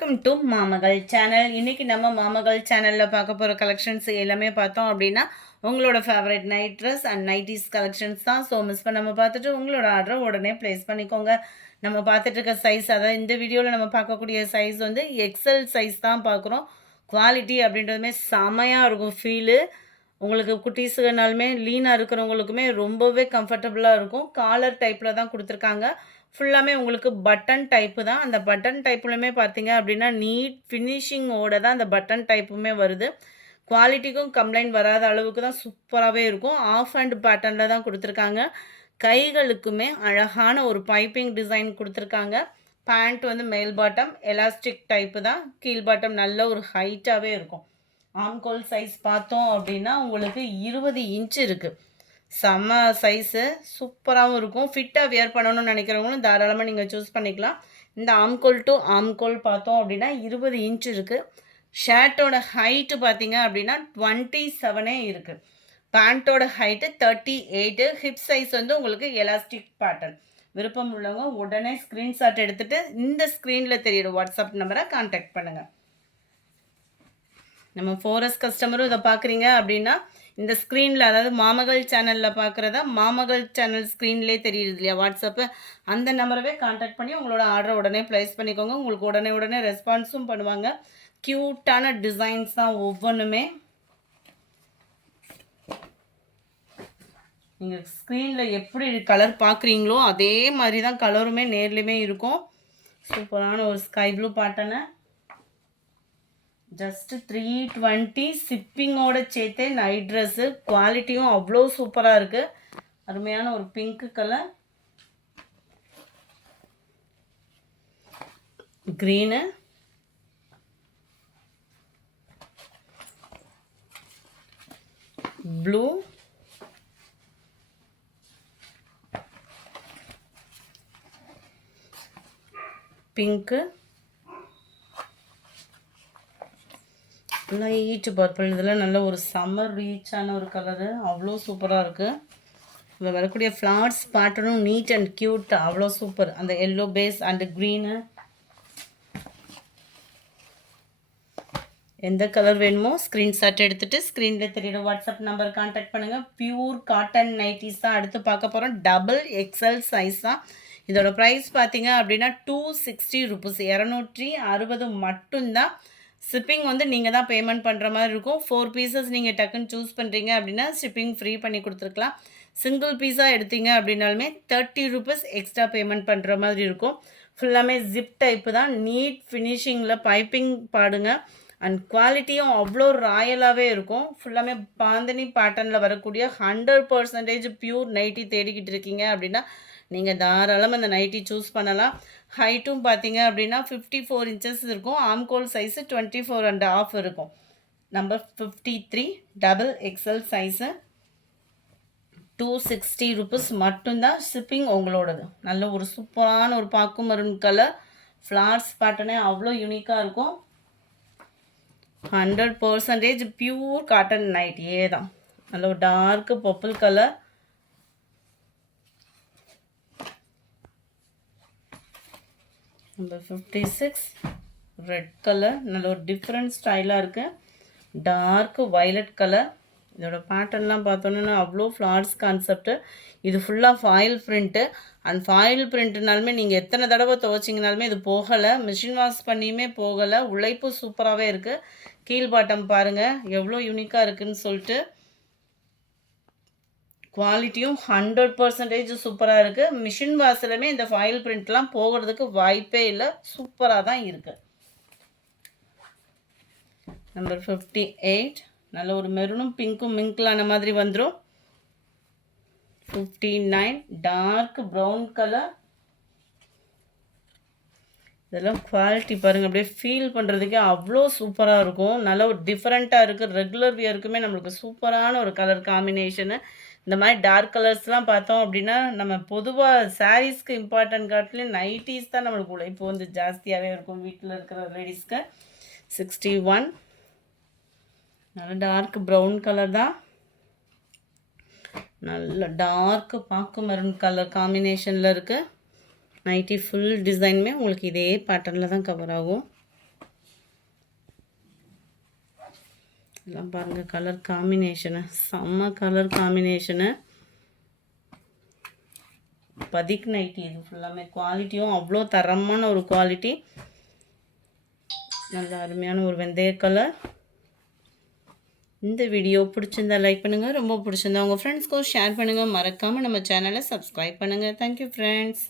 Welcome to மாமகள் channel. இன்றைக்கி நம்ம மாமகள் சேனலில் பார்க்க போகிற கலெக்ஷன்ஸ் எல்லாமே பார்த்தோம் அப்படின்னா உங்களோட favourite night dress and nighties collections தான். ஸோ மிஸ் பண்ணாமல் பார்த்துட்டு உங்களோட ஆர்டரை உடனே ப்ளேஸ் பண்ணிக்கோங்க. நம்ம பார்த்துட்டு இருக்க சைஸ், அதாவது இந்த வீடியோவில் நம்ம பார்க்கக்கூடிய சைஸ் வந்து எக்ஸல் சைஸ் தான் பார்க்குறோம். குவாலிட்டி அப்படின்றதுமே செமையாக இருக்கும். ஃபீலு உங்களுக்கு குட்டீஸுனாலுமே லீனாக இருக்கிறவங்களுக்குமே ரொம்பவே கம்ஃபர்டபுளாக இருக்கும். காலர் டைப்பில் தான் கொடுத்துருக்காங்க. ஃபுல்லாமே உங்களுக்கு பட்டன் டைப்பு தான். அந்த பட்டன் டைப்புலையுமே பார்த்தீங்க அப்படின்னா நீட் ஃபினிஷிங்கோட தான் அந்த பட்டன் டைப்புமே வருது. குவாலிட்டிக்கும் கம்ப்ளைண்ட் வராத அளவுக்கு தான் சூப்பராகவே இருக்கும். ஆஃப் ஹேண்ட் பேட்டர்னில் தான் கொடுத்துருக்காங்க. கைகளுக்குமே அழகான ஒரு பைப்பிங் டிசைன் கொடுத்துருக்காங்க. பேண்ட் வந்து மேல் பாட்டம் எலாஸ்டிக் டைப்பு தான். கீழ் பாட்டம் நல்ல ஒரு ஹைட்டாகவே இருக்கும். ஆம்கோல் சைஸ் பார்த்தோம் அப்படின்னா உங்களுக்கு 20 இன்ச் இருக்குது. செம்ம சைஸு, சூப்பராகவும் இருக்கும். ஃபிட்டாக வியர் பண்ணணும்னு நினைக்கிறவங்களும் தாராளமாக நீங்கள் சூஸ் பண்ணிக்கலாம். இந்த ஆம்கோல் டு ஆம்கோல் பார்த்தோம் அப்படின்னா 20 இன்ச் இருக்குது. ஷர்ட்டோட ஹைட்டு பார்த்தீங்க அப்படின்னா 27 இருக்குது. பேண்ட்டோட ஹைட்டு 38. ஹிப் சைஸ் வந்து உங்களுக்கு எலாஸ்டிக் பேட்டர்ன். விருப்பம் உள்ளவங்க உடனே ஸ்க்ரீன்ஷாட் எடுத்துகிட்டு இந்த ஸ்க்ரீனில் தெரியுற வாட்ஸ்அப் நம்பரை கான்டாக்ட் பண்ணுங்கள். நம்ம 4S கஸ்டமரும் இதை பார்க்குறீங்க அப்படின்னா இந்த ஸ்க்ரீனில், அதாவது மாமகள் சேனலில் பார்க்குறதா மாமகள் சேனல் ஸ்க்ரீன்லேயே தெரியுது இல்லையா வாட்ஸ்அப்பு, அந்த நம்பரவே கான்டாக்ட் பண்ணி உங்களோட ஆர்டரை உடனே ப்ளேஸ் பண்ணிக்கோங்க. உங்களுக்கு உடனே ரெஸ்பான்ஸும் பண்ணுவாங்க. க்யூட்டான டிசைன்ஸ் தான் ஒவ்வொன்றுமே. நீங்கள் ஸ்க்ரீனில் எப்படி கலர் பார்க்குறீங்களோ அதே மாதிரி தான் கலருமே நேர்லேயுமே இருக்கும். சூப்பரான ஒரு ஸ்கை ப்ளூ பேட்டர்னு, ஜஸ்ட் 320. ஷிப்பிங்கோட சேர்த்தே நைட் ட்ரெஸ்ஸு. குவாலிட்டியும் அவ்வளோ சூப்பராக இருக்குது. அருமையான ஒரு pink colour, green, blue, pink, light purple. இதில் நல்ல ஒரு சம்மர் ரீச்சான ஒரு கலரு, அவ்வளோ சூப்பராக இருக்குது. இதில் வரக்கூடிய ஃப்ளார்ஸ் பேட்டர்னும் நீட் அண்ட் க்யூட், அவ்வளோ சூப்பர். அந்த எல்லோ பேஸ் அண்டு க்ரீனு, எந்த கலர் வேணுமோ ஸ்க்ரீன்ஷாட் எடுத்துகிட்டு ஸ்க்ரீனில் தெரியுற வாட்ஸ்அப் நம்பர் கான்டாக்ட் பண்ணுங்கள். பியூர் காட்டன் நைட்டிஸ் தான் அடுத்து பார்க்க போகிறோம். டபுள் எக்ஸல் சைஸ் தான். இதோட ப்ரைஸ் பார்த்தீங்க அப்படின்னா 260 ருபீஸ், 260 மட்டும்தான். ஷிப்பிங் வந்து நீங்கள் தான் பேமெண்ட் பண்ணுற மாதிரி இருக்கும். 4 பீசஸ் நீங்கள் டக்குன்னு சூஸ் பண்ணுறீங்க அப்படின்னா ஷிப்பிங் ஃப்ரீ பண்ணி கொடுத்துருக்கலாம். சிங்கிள் பீஸாக எடுத்தீங்க அப்படின்னாலுமே 30 ருபீஸ் எக்ஸ்ட்ரா பேமெண்ட் பண்ணுற மாதிரி இருக்கும். ஃபுல்லாமே ஜிப் டைப்பு தான். நீட் ஃபினிஷிங்கில் பைப்பிங் பாடுங்க. அண்ட் குவாலிட்டியும் அவ்வளோ ராயலாகவே இருக்கும். ஃபுல்லாமே பாந்தனி பேட்டர்னில் வரக்கூடிய 100% பியூர் நைட்டி தேடிக்கிட்டு இருக்கீங்க அப்படின்னா நீங்கள் தாராளமாக அந்த நைட்டி சூஸ் பண்ணலாம். ஹைட்டும் பார்த்தீங்க அப்படின்னா 54 இன்ச்சஸ் இருக்கும். ஆம்கோல் சைஸு 24.5 இருக்கும். Number 53 double XL size. 260 rupees மட்டும்தான். ஷிப்பிங் உங்களோடது. நல்ல ஒரு சூப்பரான ஒரு பாக்கு மரூன் கலர், ஃப்ளார்ஸ் பேட்டர்னே அவ்வளோ யூனிக்காக இருக்கும். 100% பியூர் காட்டன் நைட்டியே தான். நல்ல ஒரு dark purple colour, number 56 red colour. நல்ல ஒரு டிஃப்ரெண்ட் ஸ்டைலாக இருக்குது. Dark violet colour. இதோட பேட்டர்ன்லாம் பார்த்தோன்னா அவ்வளோ ஃப்ளார்ஸ் கான்செப்ட்டு. இது ஃபுல்லாக ஃபாயில் பிரிண்ட்டு. அண்ட் ஃபாயில் பிரிண்ட்டுனாலுமே நீங்கள் எத்தனை தடவை துவைச்சிங்கனாலுமே இது போகலை. மிஷின் வாஷ் பண்ணியுமே போகலை. உழைப்பு சூப்பராகவே இருக்குது. கீழ் பாட்டம் பாருங்கள் எவ்வளோ யூனிக்காக இருக்குதுன்னு சொல்லிட்டு. குவாலிட்டியும் 100% சூப்பராக இருக்குது. மிஷின் வாஷ்லையுமே இந்த ஃபாயில் பிரிண்ட்லாம் போகிறதுக்கு வாய்ப்பே இல்லை. சூப்பராக தான் இருக்குது. நம்பர் 58 நல்ல ஒரு மெரூனும் பிங்க்கும் மிங்கிளான மாதிரி வந்துடும். 59 டார்க் ப்ரௌன் கலர். இதெல்லாம் குவாலிட்டி பாருங்கள், அப்படியே ஃபீல் பண்ணுறதுக்கே அவ்வளோ சூப்பராக இருக்கும். நல்ல ஒரு டிஃப்ரெண்ட்டாக இருக்குது. ரெகுலர் வியருக்குமே நம்மளுக்கு சூப்பரான ஒரு கலர் காம்பினேஷனு. இந்த மாதிரி டார்க் கலர்ஸ்லாம் பார்த்தோம் அப்படின்னா நம்ம பொதுவாக சாரீஸ்க்கு இம்பார்ட்டன்ட் காட்டிலையும் நைட்டிஸ் தான் நம்மளுக்கு உழைப்பு வந்து ஜாஸ்தியாகவே இருக்கும் வீட்டில் இருக்கிற லேடிஸ்க்கு. 61 நல்ல டார்க் ப்ரௌன் கலர் தான். நல்ல டார்க் பாக்கு மெரூன் கலர் காம்பினேஷனில் இருக்குது. நைட்டி ஃபுல் டிசைனுமே உங்களுக்கு இதே பேட்டர்னில் தான் கவர் ஆகும். எல்லாம் பாருங்கள் கலர் காம்பினேஷனு, செம்ம கலர் காம்பினேஷனு. பதிக் நைட்டி இது ஃபுல்லாமே. குவாலிட்டியும் அவ்வளோ தரமான ஒரு குவாலிட்டி. நல்ல அருமையான ஒரு வெந்தய கலர். இந்த வீடியோ பிடிச்சிருந்தா லைக் பண்ணுங்கள், ரொம்ப பிடிச்சிருந்தா உங்கள் ஃப்ரெண்ட்ஸ்க்கும் ஷேர் பண்ணுங்கள். மறக்காமல் நம்ம சேனலை சப்ஸ்கிரைப் பண்ணுங்கள். Thank you friends.